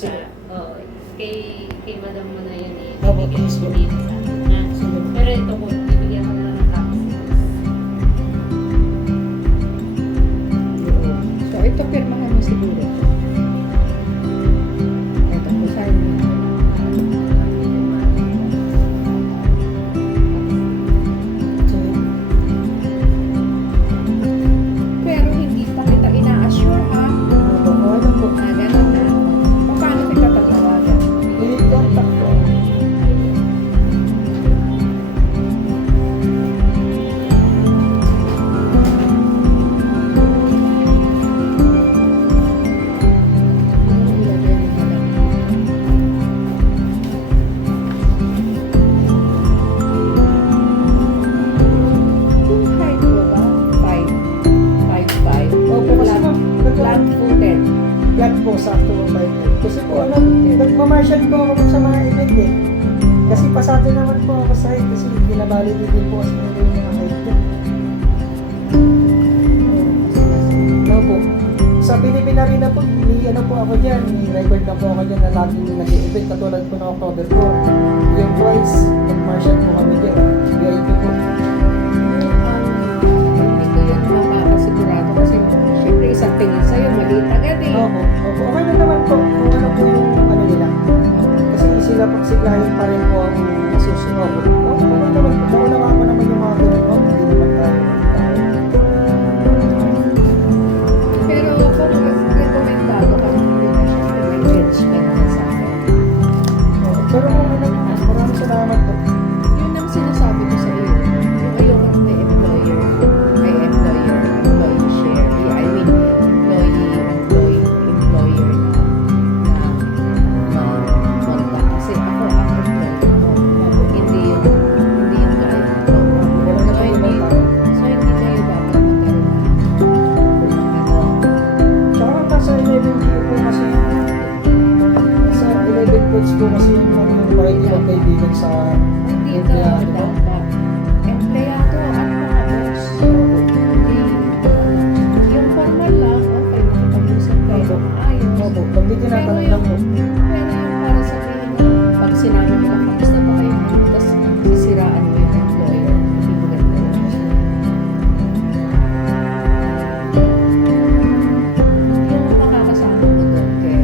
siya. Oo. Kay madam mo na yun eh. Opo, Bibigyan yes, mo po. dito sa akin. Ha? Pero ito po, bibigyan ko na lang ng copies. So, ito pirmahan mo siguro. Ito po sign mo. So, Pero hindi pa kita ina-assure ha. ano po? Ganun na. Paano kita tatawagan? I-contact ko. Ilagay mo na lang. Yung height mo ba? 5'5". Opo, kasi ma'am, Flat footed. flat po sa actual bike. Kasi po, nagmamartial po ako sa mga event eh. Kasi pasado naman po ako sa height kasi binabali din po kasi nila yung mga height ko. Opo. Sa Pilipinas rin na po, may ano po ako dyan, may record na po ako dyan na laging nag-event katulad po ng October 4. Yung twice, nag-martial po kami dyan. VIP po. Hindi ko yun makakasigurado kasi syempre isang tingin sa'yo, maliit agad eh. Opo, opo. Okay na naman po kung ano po yung ano nila. Kasi sila pa rin po ang nasusunod. Okay naman po. Nauna ko naman yung mga ganun po. Hindi naman tayo. Pero kung rekomendado ka ng message ka naman sa akin. Opo. Pero kung ano, maraming salamat po. Yun ang sinasabi ko sa iyo. Yung ayoko na may employee share. I mean, employer na contact. Kasi ako ang employer mo. Hindi yung client ko. Ganun na po yung mga tao. So, hindi tayo dapat magkaroon ng ano. Tsaka pa sa 11 po kasi sa 11 coach po kasi yung makikipag kaibigan sa Hindi ito empleyado po. dapat. Empleyado at mga boss. Hindi, yung formal lang, okay, makipag-usap kayo, maayos. Opo, pag di tinatanong lang po. Pero yung para sabihin mo, pag sinabi mo lang, kamusta ba kayo? Tapos sisiraan mo yung employer. Hindi mo ganito yun. Yung makakasama mo doon, kaya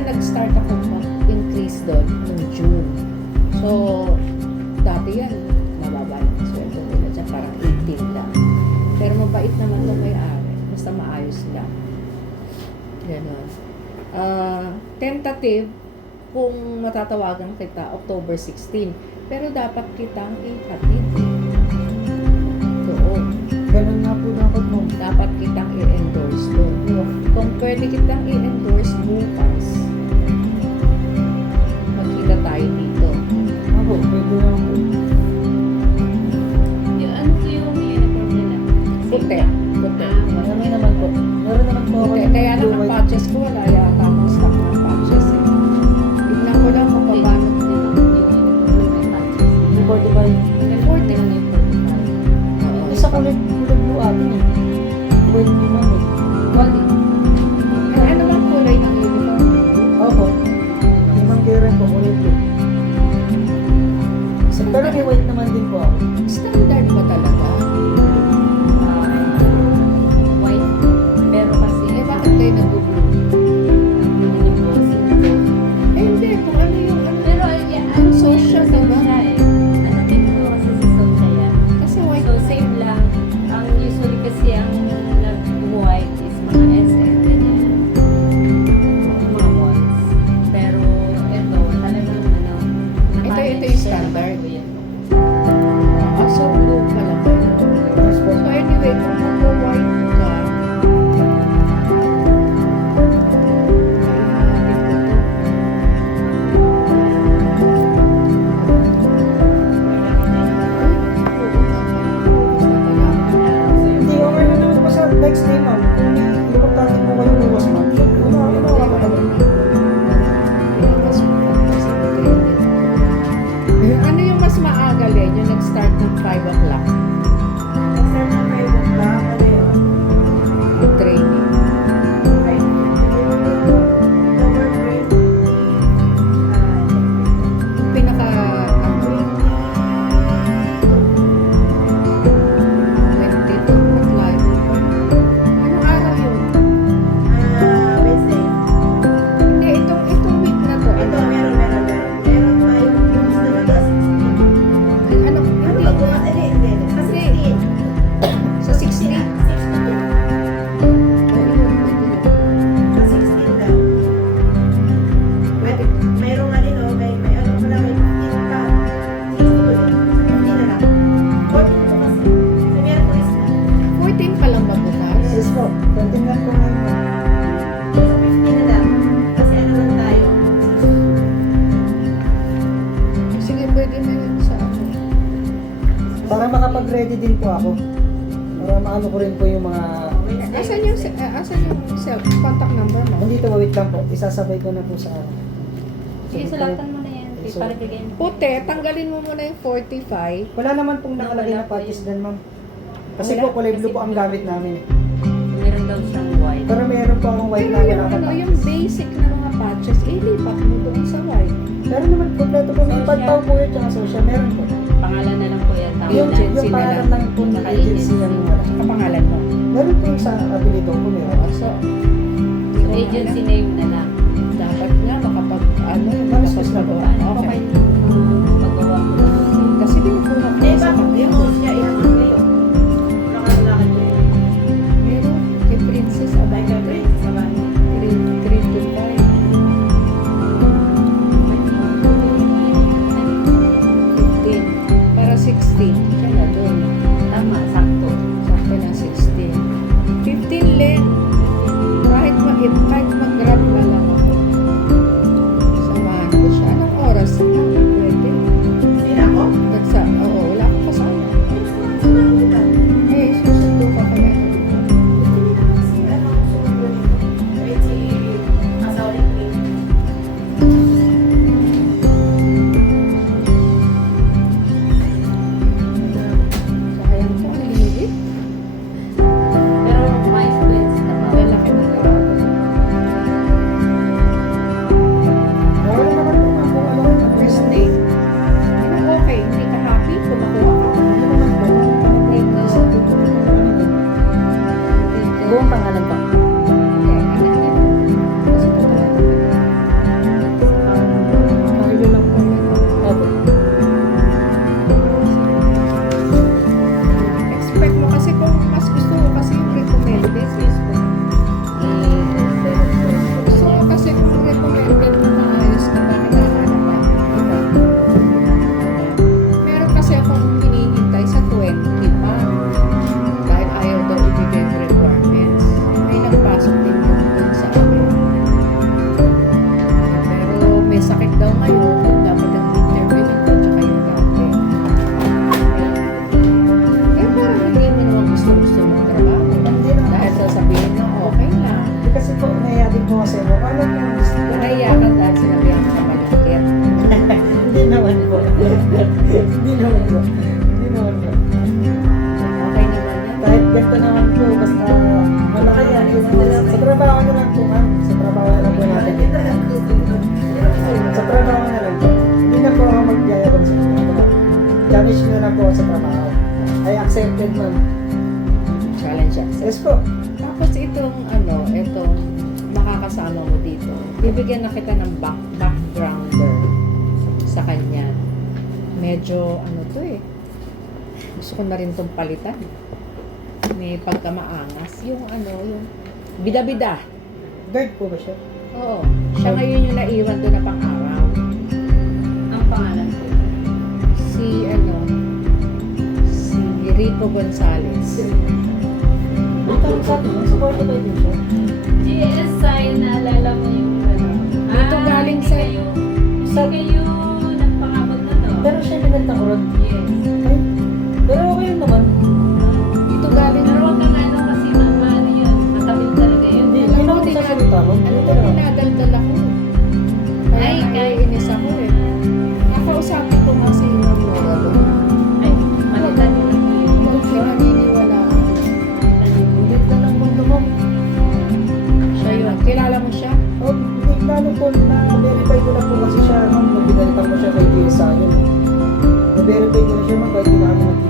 nag-start ako mag-increase doon noong June. So, dati yan, mababa lang ang sweldo nila dyan, parang 18 lang. Pero mabait naman itong may-ari, basta maayos lang. Ganon. Tentative, kung matatawagan kita, October 16. Pero dapat kitang ihatid. Doon. Ganun nga po dapat mo. Dapat kitang i-endorse doon. Kung pwede kitang i-endorse bukas, magkita tayo dito. Opo, pwede lang po. Yung ano po yung uniform nila? Puti. Puti. Meron naman po. Meron naman po ako Puti. yung Kaya lang blue ang white. patches ko, wala yata akong stock ng patches eh. Tignan ko lang kung paano. Yung 45. May 40 lang yung 45. Oo. Isa kulay blue atin eh. White din naman eh. Body. Ano bang kulay ng uniform? Opo. Yung Ma'am Karen po, kulay blue. Pero may white naman din po ako. Standard ba talaga? White. Pero kasi, Eh, bakit kayo nag-blue? Eh, hindi. Kung ano yung ano. pero Ang social, diba? siya eh. Ano din po kasi sa social yan. Kasi white. So, same lang. Ang usually kasi ang nag-white is mga SM, ganyan. Mga malls. Pero ito, talagang ano, Ito yung standard. po yan. Ah, po ako. Para maano ko rin po yung mga... Asan yung self contact number mo? Nandito, wait lang po. Isasabay ko na po sa ano. Sige, sulatan mo na yan. Para bigyan mo. Puti, tanggalin mo muna yung 45. Wala naman pong nakalagay na patis dyan, ma'am. Kasi Wala. po, kulay blue po ang gamit namin. Meron daw siyang white. Pero meron po akong white Pero na yung, wala ano, pa yung basic na mga patches, ilipat mo doon sa white. Meron naman, kompleto po. May pagpaw po yun, tsaka social. Meron po. Pangalan na lang po yan. Tama Yung, na. agency yung na pangalan lang. lang po ng Saka agency agency. yung wala. Kapangalan mo. Meron po yung sa abilito po meron. Oo, so, So, agency name na lang. dapat nga makapag, ano, Manuscript na po. makapag-magawa. Paano pa Okay. kayo magawa mo? Kasi binukuha ko sa kanya. Meron, kay Princess Abay. 325. Para 16. Siya na doon. Tama, sakto. Sakto na 16. 15 len. Kahit mag-grab na lang ako. Samahan ko siya. Anong oras? Pwede. Oo, wala akong kasama. Eh, susundo ka kaya. Sayang ko, ang limit. Pero my friends naman. Lalaki ng karabo. Wala naman po ma'am kung ano ang First name. Ano, okay, hindi ka happy? Kumakuha ka. Ano naman po? Dito. Isa po po. Buong pangalan pa. Okay, anak niya. Kasi totoo naman. Carlo lang po. Opo. Expect mo kasi kung mas gusto mo kasi yung recommended. Gusto mo kasi kung recommended na maayos na bakit hahanap ka. Diba? Meron kasi akong hinihintay sa 20 pa. Dahil ayaw daw ibigay yung requirements. May nagpasok din yun dun sa akin. Pero may sakit daw ngayon. Dapat ang interview ito tsaka yung dati. Eh parang hindi mo naman gusto mong trabaho. Hindi naman. Dahil sasabihin mo, okay lang. Kasi po, nahiya din po kasi ako. Ano po ang gusto ko? Nahiya ka dahil sinabihan ka malakit. Hindi naman po. Hindi naman po. Hindi naman po. Okay naman yan. Kahit ganito naman po, basta malaki yan. Sa trabaho na lang po, ma'am. Sa trabaho na lang po natin. Sa trabaho na lang po. Hindi na po ako magyayabang sa trabaho. Challenge na lang po ako sa trabaho. I accepted, ma'am. Challenge access. Yes po. Tapos itong itong makakasama mo dito, bibigyan na kita ng backgrounder sa kanya. Medyo to gusto ko na rin itong palitan. May pagkamaangas. Yung yung bida-bida. Guard po ba siya? Oo. Siya ngayon yung naiwan doon na pang-araw. Ang pangalan ko. Si si Rico Gonzales. Dito sa atin, supported ba din siya? GSI, naalala mo yung Dito galing sa- Sa kayo nagpangabot na to. Pero siya pinagtakurot. Yes. Ay, pero okay yun naman. Dito galing Pero wag kang kasi ano yun. Matabil talaga yun. Hindi, hindi naman sa salita mo. Ano Hindi ba naman. dinadaldal ako? Kaya Ay, kahit- naiinis ako Nakausapin ko nga si Ma'am Nora doon. Ay, malitan yun. Huwag siya naniniwala. Hindi na lang mundo mo. Siya yun. Kilala mo siya? Oh, hindi lalo po na-verify ko na po kasi siya, ma'am, na pinalitan mo siya kay GSA yun. Na-verify ko na siya, ma'am, kahit hindi na kami nagkita.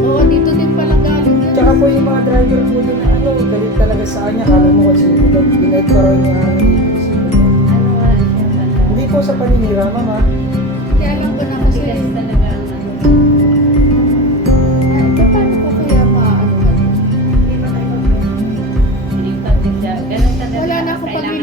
Oo, dito din pala galing yun. Tsaka po yung mga driver po din na galit talaga sa kanya, kala mo kasi pinag pa niya Ano nga siya pala. Hindi po sa paninira, ma'am, ha? Kaya alam ko na kasi. Matigas talaga ang ano. Paano ko kaya maaanuhan? Nilipat din siya. Ganun talaga. Wala na akong Kailangan